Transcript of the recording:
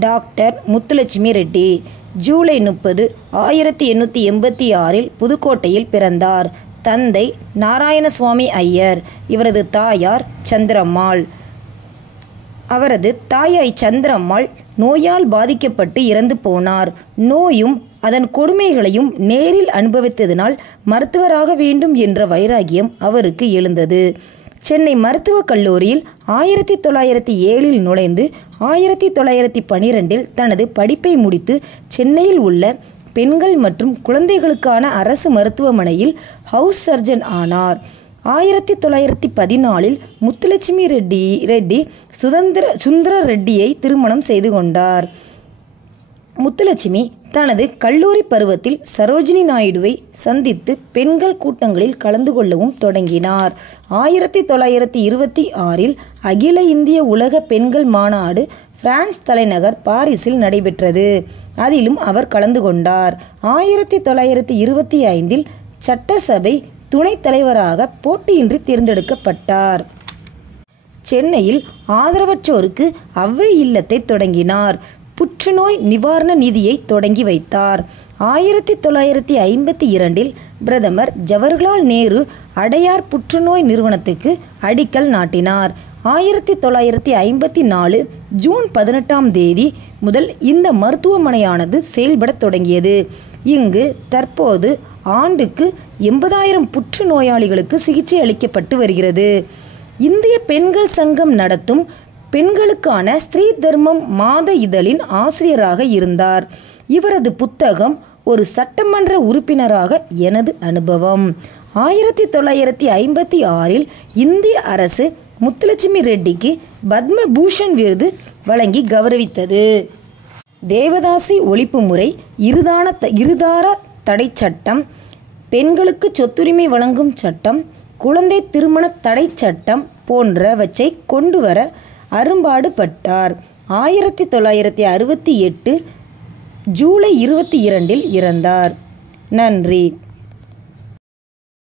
Doctor Muthulakshmi Reddy July 30, 1886 புதுக்கோட்டையில் பிறந்தார். தந்தை நாராயணசுவாமி ஐயர். இவரது தாயார் சந்திரம்மாள். அவரது தாயாய் சந்திரம்மாள் நோயால் பாதிக்கப்பட்டு இறந்து போனார். நோயும் அதன் கொடுமைகளையும் நேரில் அனுபவித்ததினால் மருத்துவராக வேண்டும் என்ற வைராகியம் அவருக்கு எழுந்தது. சென்னை மருத்துவக் கல்லூரியில் 1907 நுழைந்து 1912 தனது படிப்பை முடித்து சென்னையில் உள்ள பெண்கள் மற்றும் குழந்தைகளுக்கான அரசு மருத்துவமனையில் ஹவுஸ் சர்ஜன் ஆனார். 1914 முத்துலட்சுமி ரெட்டி சுந்தர ரெட்டியை திருமணம் செய்து கொண்டார். முத்துலட்சுமி தனது கல்லூரி பருவத்தில் சரோஜினி நாயுடுவை சந்தித்து பெண்கள் கூட்டங்களில் கலந்து கொள்ளவும் தொடங்கினார். 1926 அகில இந்திய உலக பெண்கள் மாநாடு பிரான்ஸ் தலைநகர் பாரிஸில் நடைபெற்றது. அதிலும் அவர் கலந்து கொண்டார். 1925 சட்டசபை துணைத் தலைவராக போட்டியின்றி தேர்ந்தெடுக்கப்பட்டார். சென்னையில் ஆதரவற்றோருக்கு அவ்வை இல்லத்தை தொடங்கினார். புற்றுநோய் நிவாரண நிதியை தொடங்கி வைத்தார். 1952 பிரதமர் ஜவஹர்லால் நேரு அடையார் புற்றுநோய் நிறுவனத்துக்கு அடிக்கல் நாட்டினார். 1954 ஜூன் 18 முதல் இந்த மருத்துவமனையானது செயல்பட தொடங்கியது. இங்கு தற்போது ஆண்டுக்கு 80,000 புற்றுநோயாளிகளுக்கு சிகிச்சை அளிக்கப்பட்டு வருகிறது. இந்திய பெண்கள் சங்கம் நடத்தும் பெண்களுக்கான ஸ்திரீ தர்மம் மாத இதழின் ஆசிரியராக இருந்தார். இவரது புத்தகம் ஒரு சட்டமன்ற உறுப்பினராக எனது அனுபவம். 1956 இந்திய அரசு முத்துலட்சுமி ரெட்டிக்கு பத்ம பூஷன் விருது வழங்கி கௌரவித்தது. தேவதாசி ஒழிப்பு முறை, இருதார தடை சட்டம், பெண்களுக்கு சொத்துரிமை வழங்கும் சட்டம், குழந்தை திருமண தடை சட்டம் போன்றவற்றை கொண்டுவர அரும்பாடுபட்டார். 1968 ஜூலை 22 இறந்தார். நன்றி.